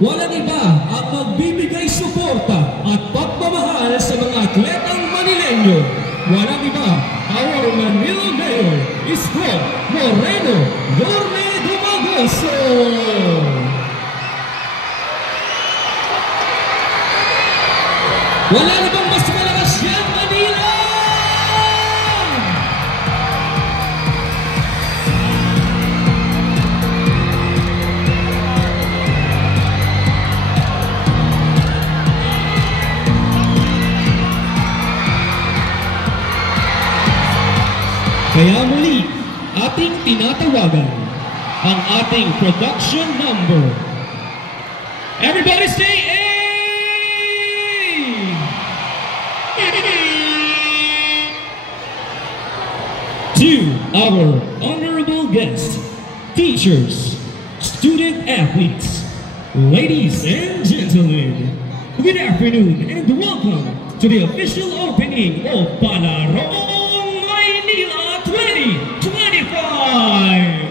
walang iba ang magbibigay suporta at pagmamahal sa mga atletang Manileño. Walang iba, our Manila Mayor, Isko Moreno Yorme Dumagoso. Wala na bang mas malakas yan, Manila? Kaya muli, ating tinatawagan ang ating production number. Everybody say A! To our honorable guests, teachers, student athletes, ladies and gentlemen, good afternoon and welcome to the official opening of Palarong Maynila 2025!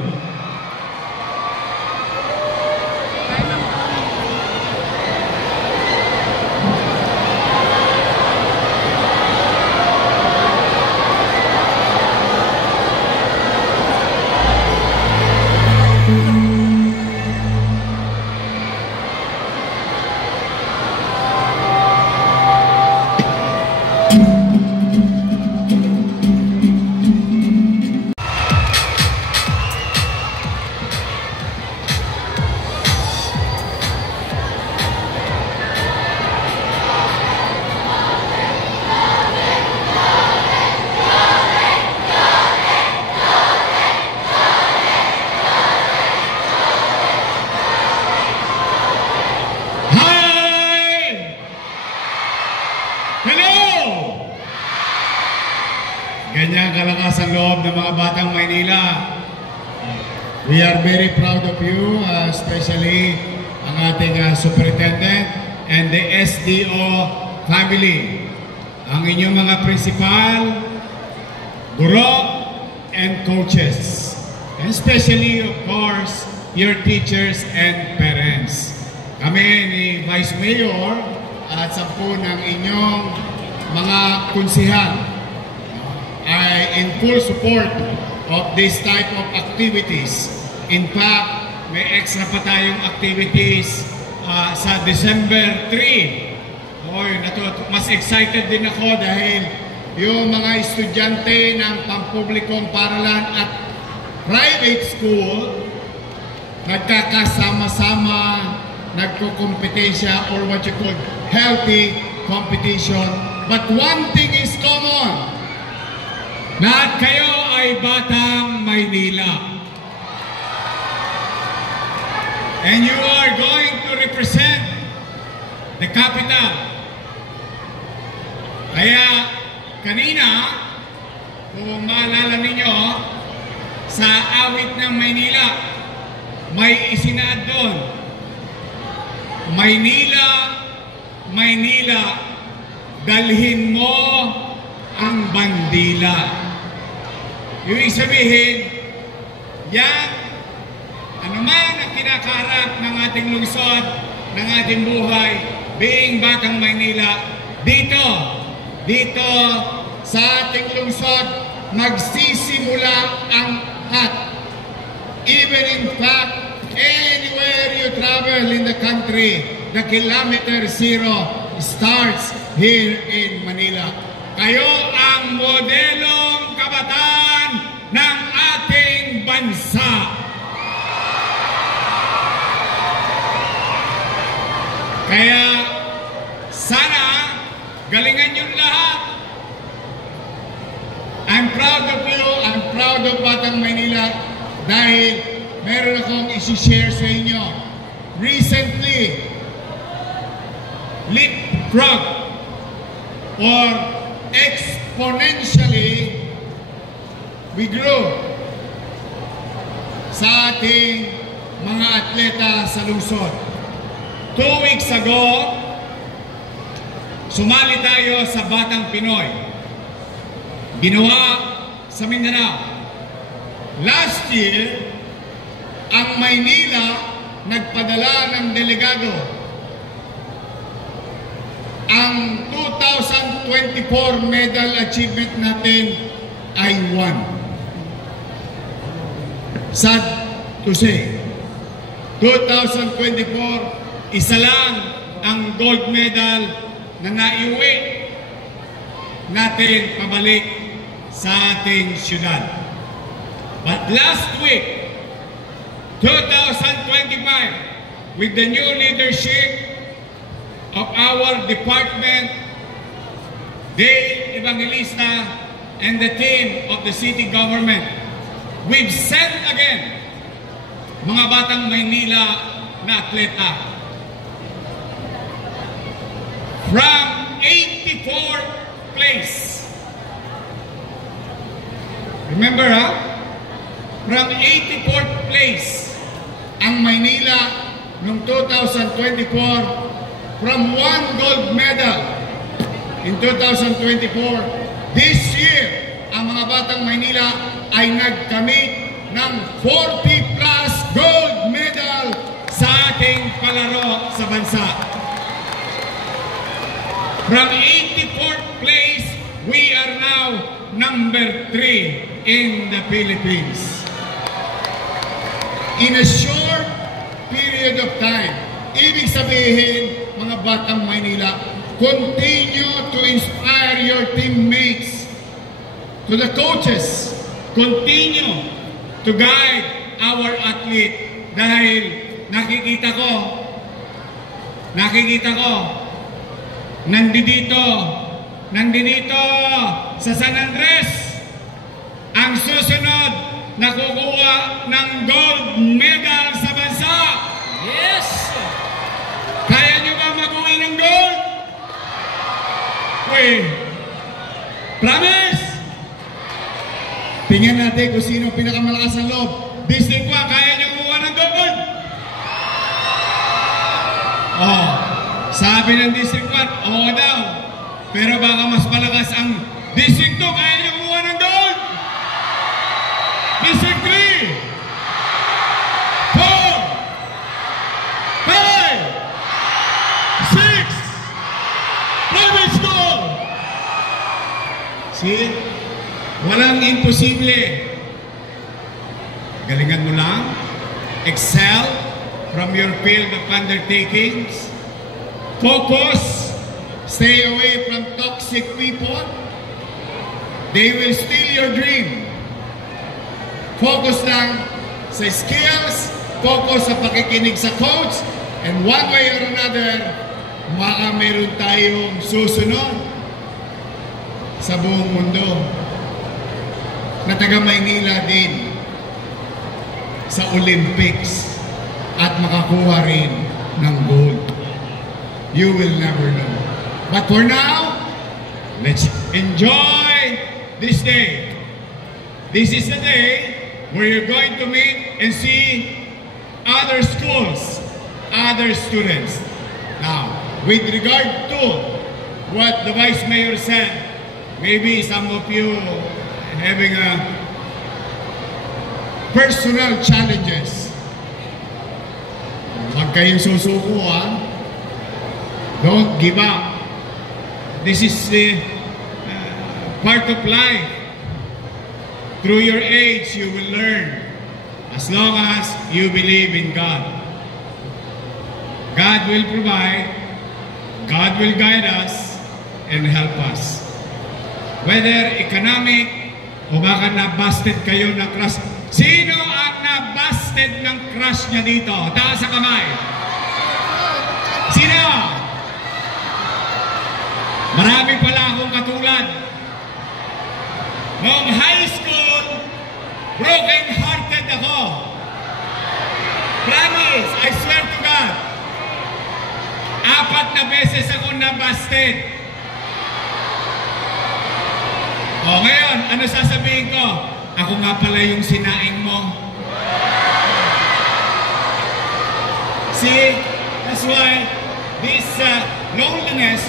Ganyan kalakas ang loob ng mga batang Maynila. We are very proud of you, especially ang ating superintendent and the SDO family. Ang inyong mga principal, guro, and coaches. And especially, of course, your teachers and parents. Kami ni Vice Mayor at 10 ng inyong mga kunsihal ay in full support of this type of activities. In fact, may extra pa tayong activities sa December 3. Mas excited din ako dahil yung mga estudyante ng pampublikong paaralan at private school nagkakasama-sama, nagko-kompetensya or what you call healthy competition. But one thing is common. Lahat kayo ay batang Maynila. And you are going to represent the capital. Kaya kanina, kung maalala ninyo, sa awit ng Maynila, may isinaad doon. Maynila, Maynila, dalhin mo ang bandila. Ibig sabihin, yan, anuman ang kinakaharap ng ating lungsod, ng ating buhay, being batang Maynila, dito sa ating lungsod, magsisimula ang lahat. Even in fact, anywhere you travel in the country, the kilometer zero starts here in Manila. Kayo ang modelong kabataan ng ating bansa. Kaya sana galingan yung lahat. I'm proud of you, I'm proud of Batang Maynila dahil meron akong isi-share sa inyo. Recently, leapfrog or exponentially we grew sa ating mga atleta sa lungsod. 2 weeks ago, sumali tayo sa Batang Pinoy. Ginawa sa Mindanao. Last year, ang Maynila nagpadala ng delegado. Ang 2024 medal achievement natin ay 1. Sad to say, 2024, isa lang ang gold medal na naiuwi natin pabalik sa ating syudad. But last week, 2025, with the new leadership of our department, Dale Evangelista, and the team of the city government, we've sent again mga batang Maynila na atleta from 84th place. Remember, from 84th place ang Maynila noong 2024, from 1 gold medal in 2024. This year, ang mga batang Maynila ay nagkamit ng 40 plus gold medal sa ating palaro sa bansa. From 84th place, we are now number 3 in the Philippines. In a short period of time, ibig sabihin, mga batang Maynila, continue to inspire your teammates, to the coaches, continue to guide our athlete dahil nakikita ko nandito sa San Andres ang susunod na kukuha ng gold medal sa bansa. Yes! Kaya nyo ba mag-uwi ng gold? Wait. Promise? Tingnan natin kung sino pinakamalakas ang loob. District 1, kaya nyo kumuha ng gold? Oh, sabi ng District 1, oo daw. Pero baka mas malakas ang District 2, kaya nyo kumuha ng gold? District 3, 4, 5, 6, province gold. See? Walang imposible. Galingan mo lang. Excel from your field of undertakings. Focus. Stay away from toxic people. They will steal your dream. Focus lang sa skills. Focus sa pakikinig sa coach. And one way or another, baka meron tayong susunod sa buong mundo na taga Maynila din sa Olympics at makakuha rin ng gold. You will never know. But for now, let's enjoy this day. This is the day where you're going to meet and see other schools, other students. Now, with regard to what the Vice Mayor said, maybe some of you having personal challenges. Huwag kayong susuko, Don't give up. This is the part of life. Through your age, you will learn. As long as you believe in God. God will provide. God will guide us and help us. Whether economic, o baka na-busted kayo na crush. Sino ang na-busted ng crush niya dito? Taas sa kamay. Sino? Marami pala akong katulad. Noong high school, broken-hearted ako. Promise, I swear to God. 4 na beses ako na-busted. O ngayon, ano sasabihin ko? Ako nga pala yung sinaing mo. See, that's why this loneliness,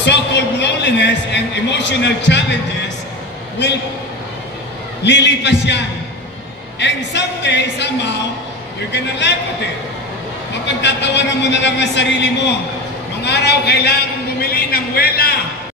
so-called loneliness and emotional challenges will lilipas yan. And someday, somehow, you're gonna laugh at it. mapagtatawanan mo na lang ang sarili mo. Nung araw, kailangan